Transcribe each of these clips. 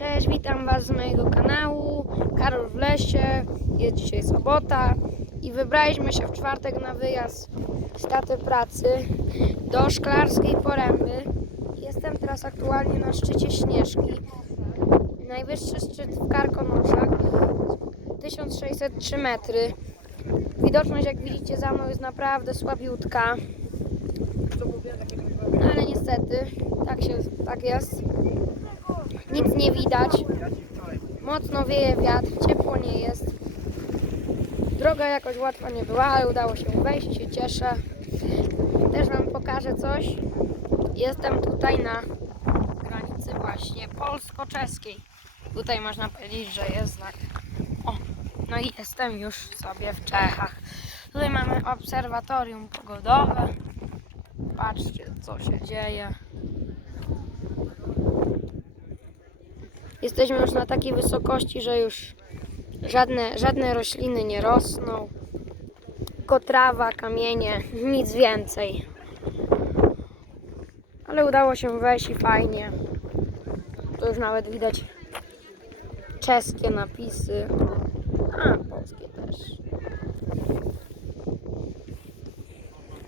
Cześć, witam Was z mojego kanału. Karol w lesie. Jest dzisiaj sobota i wybraliśmy się w czwartek na wyjazd z taty pracy do Szklarskiej Poręby. Jestem teraz aktualnie na szczycie Śnieżki. Najwyższy szczyt w Karkonoszach. 1603 metry. Widoczność, jak widzicie, za mną jest naprawdę słabiutka. No ale niestety, tak, się, tak jest. Nic nie widać. Mocno wieje wiatr, ciepło nie jest. Droga jakoś łatwa nie była, ale udało się wejść, się cieszę. Też Wam pokażę coś. Jestem tutaj na granicy właśnie polsko-czeskiej. Tutaj można powiedzieć, że jest znak. O, no i jestem już sobie w Czechach. Tutaj mamy obserwatorium pogodowe. Patrzcie, co się dzieje. Jesteśmy już na takiej wysokości, że już żadne, żadne rośliny nie rosną. Tylko trawa, kamienie, nic więcej. Ale udało się wejść i fajnie. Tu już nawet widać czeskie napisy. A, polskie też.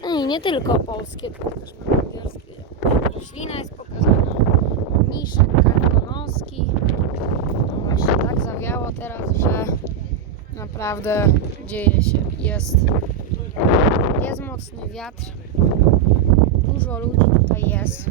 No i nie tylko polskie, tylko też mamy angielskie. Roślina jest pokazana. Mniszek karkonoski. No właśnie tak zawiało teraz, że naprawdę dzieje się. Jest, jest mocny wiatr. Dużo ludzi tutaj jest.